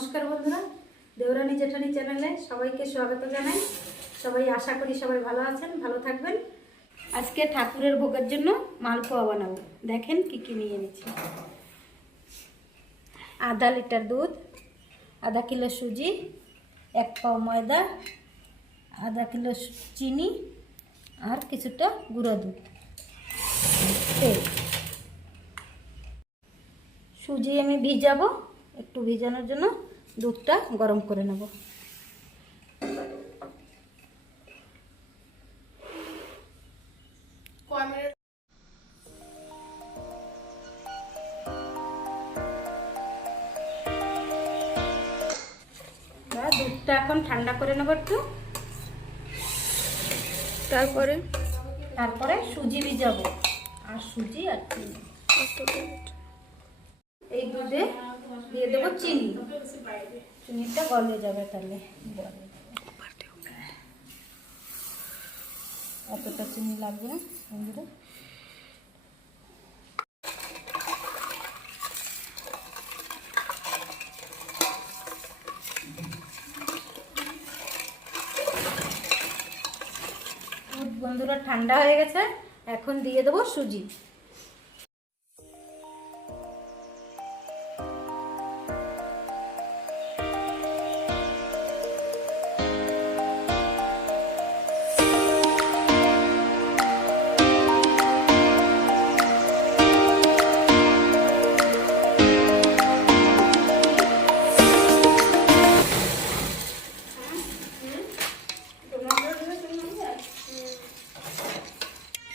নমস্কার বন্ধুরা, দেওরানী জেঠানি চ্যানেলে সবাইকে স্বাগত জানাই। সবাই আশা করি সবাই ভালো আছেন, ভালো থাকবেন। আজকে ঠাকুরের ভোগের জন্য মালপোয়া বানাবো। দেখেন কি কি নিয়ে নিচ্ছি। আধা লিটার দুধ, আধা কিলো সুজি, 1 পাও ময়দা, আধা কিলো চিনি আর কিছুটা গুঁড়ো দুধ, তেল। সুজি আমি ভিজাবো, একটু ভিজানোর জন্য দুধটা গরম করে নেব। দুধটা এখন ঠান্ডা করে নেব একটু। তারপরে সুজি ভিজাবো, আর সুজি আর চিনি। এই দুধে দিয়ে দেবো চিনি, চিনিটা গলে যাবে, তাহলে অতটা চিনি লাগবে না বন্ধুরা। বন্ধুরা ঠান্ডা হয়ে গেছে, এখন দিয়ে দেবো সুজি।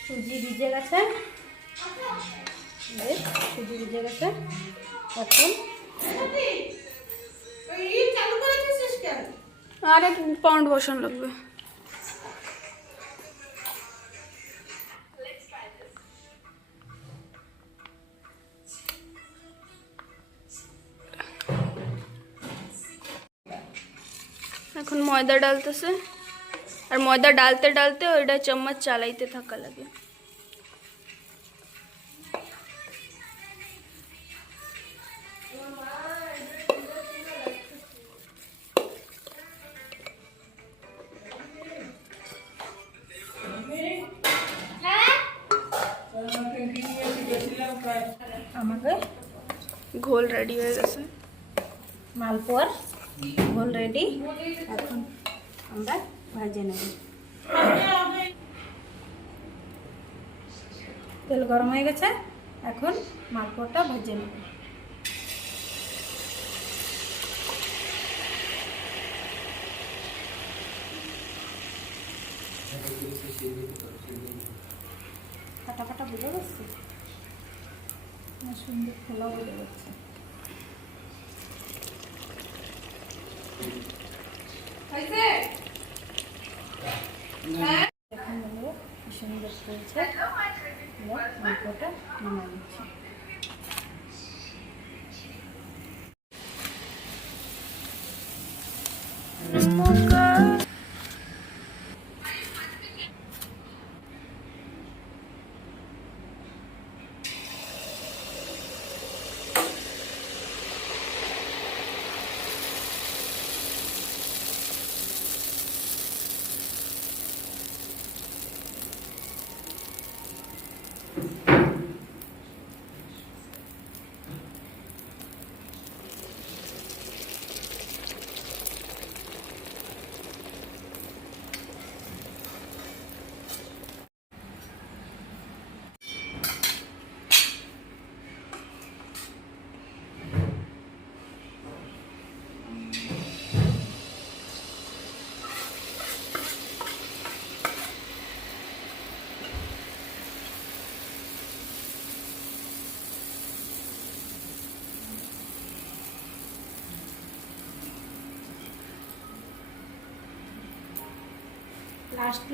সুজি ভিজে গেছে, সুজি ভিজে গেছে। এখন আর 1 পাউন্ড বসানো লাগবে। এখন ময়দা ডালতেছে, আর ময়দা ডালতে ডালতে ওইটা চামচ চালাইতে থাকা লাগে। আমাদের ঘোল রেডি হয়ে গেছে, মালপোয়ার ঘোল রেডি। এখন আমরা ভেজে নেব। তেল গরম হয়ে গেছে, এখন মালপোয়াটা ভেজে নেব। ফাটা ফাটা বুঝে যাচ্ছে না, সুন্দর খোলা বুঝে যাচ্ছে। এখন বলবো কি সুন্দর চলছে, মালপোয়াটা নামিয়ে নিচ্ছি।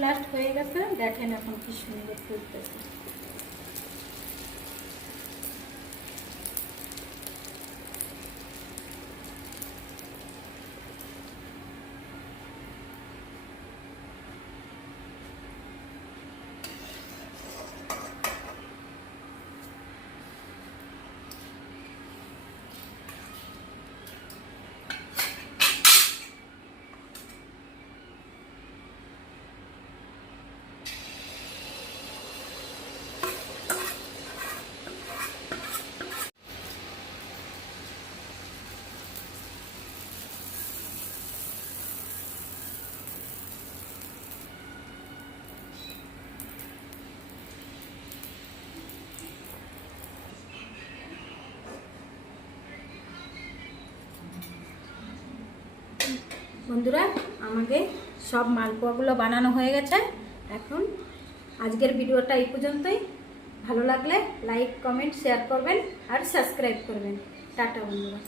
লাস্ট হয়ে গেছে, দেখেন এখন কি সুন্দর ফুলতেছে। বন্ধুরা আমাদের সব মালপোয়াগুলো বানানো হয়ে গেছে। এখন আজকের ভিডিওটা এই পর্যন্তই। ভালো লাগলে লাইক কমেন্ট শেয়ার করবেন আর সাবস্ক্রাইব করবেন। টাটা বন্ধুরা।